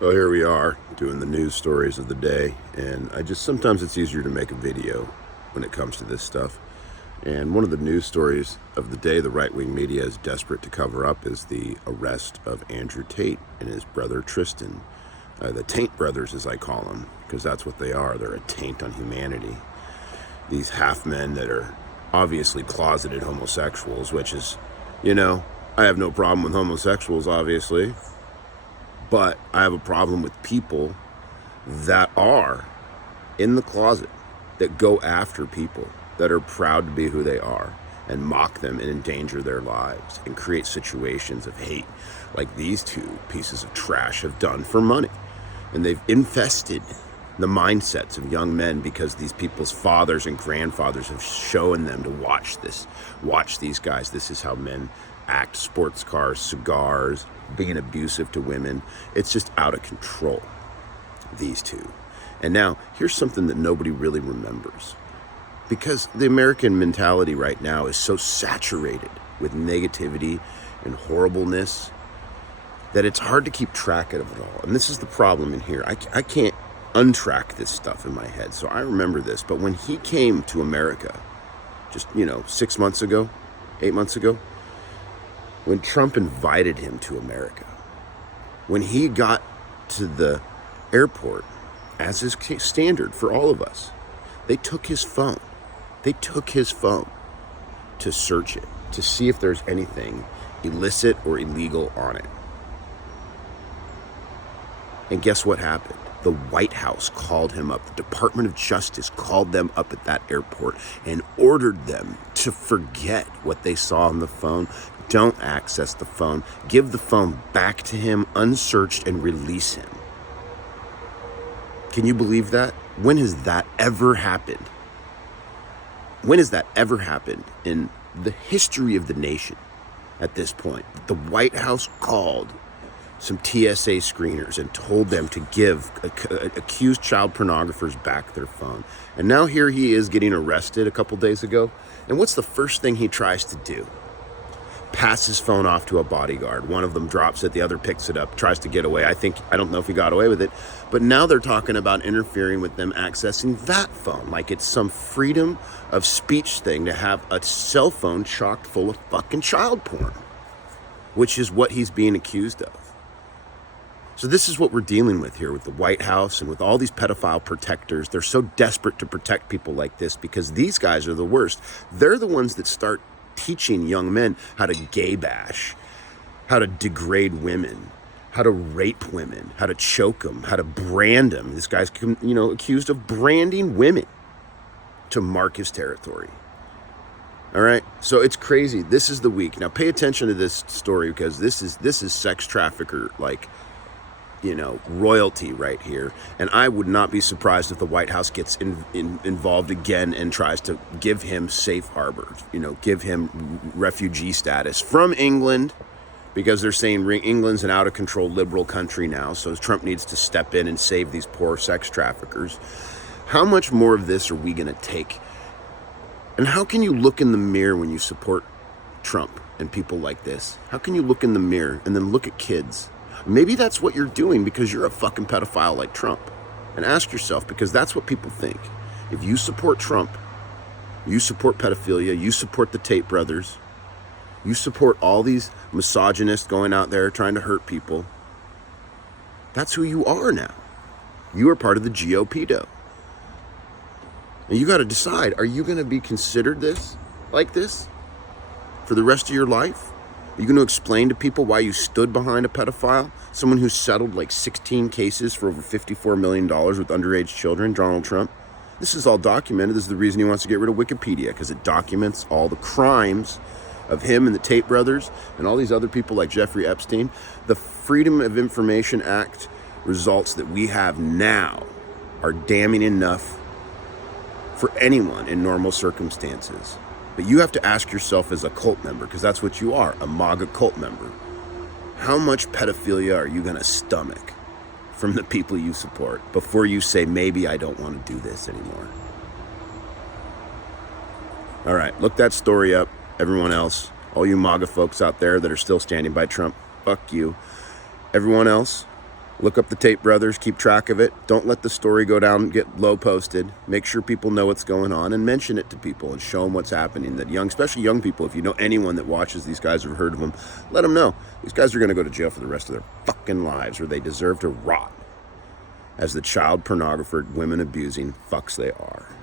Well, here we are doing the news stories of the day, and sometimes it's easier to make a video when it comes to this stuff. And one of the news stories of the day the right-wing media is desperate to cover up is the arrest of Andrew Tate and his brother Tristan. The Taint brothers, as I call them, because that's what they are. They're a taint on humanity. These half-men that are obviously closeted homosexuals, which is, I have no problem with homosexuals, obviously. But I have a problem with people that are in the closet, that go after people, that are proud to be who they are, and mock them and endanger their lives and create situations of hate like these two pieces of trash have done for money. And they've infested the mindsets of young men because these people's fathers and grandfathers have shown them to watch these guys. This is how men act. Sports cars, cigars, being abusive to women. It's just out of control, these two. And now here's something that nobody really remembers, because the American mentality right now is so saturated with negativity and horribleness that it's hard to keep track of it all. And this is the problem in here. I can't untrack this stuff in my head. So I remember this. But when he came to America, just, 6 months ago, 8 months ago, when Trump invited him to America, when he got to the airport, as is standard for all of us, they took his phone. They took his phone to search it, to see if there's anything illicit or illegal on it. And guess what happened? The White House called him up. The Department of Justice called them up at that airport and ordered them to forget what they saw on the phone. Don't access the phone. Give the phone back to him unsearched and release him. Can you believe that? When has that ever happened? When has that ever happened in the history of the nation at this point? The White House called some TSA screeners and told them to give accused child pornographers back their phone. And now here he is getting arrested a couple days ago. And what's the first thing he tries to do? Pass his phone off to a bodyguard. One of them drops it, the other picks it up, tries to get away. I don't know if he got away with it, but now they're talking about interfering with them accessing that phone, like it's some freedom of speech thing to have a cell phone chocked full of fucking child porn, which is what he's being accused of. So this is what we're dealing with here with the White House and with all these pedophile protectors. They're so desperate to protect people like this because these guys are the worst. They're the ones that start teaching young men how to gay bash, how to degrade women, how to rape women, how to choke them, how to brand them. This guy's, accused of branding women to mark his territory. All right, so it's crazy. This is the week. Now pay attention to this story because this is sex trafficker royalty right here. And I would not be surprised if the White House gets involved again and tries to give him safe harbor, give him refugee status from England, because they're saying England's an out of control liberal country now. So Trump needs to step in and save these poor sex traffickers. How much more of this are we going to take? And how can you look in the mirror when you support Trump and people like this? How can you look in the mirror and then look at kids? Maybe that's what you're doing because you're a fucking pedophile like Trump. And ask yourself, because that's what people think. If you support Trump, you support pedophilia, you support the Tate brothers, you support all these misogynists going out there trying to hurt people, that's who you are now. You are part of the GOP, though. And you got to decide, are you going to be considered like this for the rest of your life? Are you going to explain to people why you stood behind a pedophile? Someone who settled like 16 cases for over $54 million with underage children, Donald Trump? This is all documented. This is the reason he wants to get rid of Wikipedia, because it documents all the crimes of him and the Tate brothers and all these other people like Jeffrey Epstein. The Freedom of Information Act results that we have now are damning enough for anyone in normal circumstances. But you have to ask yourself as a cult member, because that's what you are, a MAGA cult member. How much pedophilia are you going to stomach from the people you support before you say, maybe I don't want to do this anymore? All right, look that story up. Everyone else, all you MAGA folks out there that are still standing by Trump, fuck you. Everyone else, Look up the Tate brothers, keep track of it. Don't let the story go down, get low posted. Make sure people know what's going on and mention it to people and show them what's happening. That especially young people, if you know anyone that watches these guys or heard of them, let them know. These guys are going to go to jail for the rest of their fucking lives, or they deserve to rot as the child pornographer, women abusing fucks they are.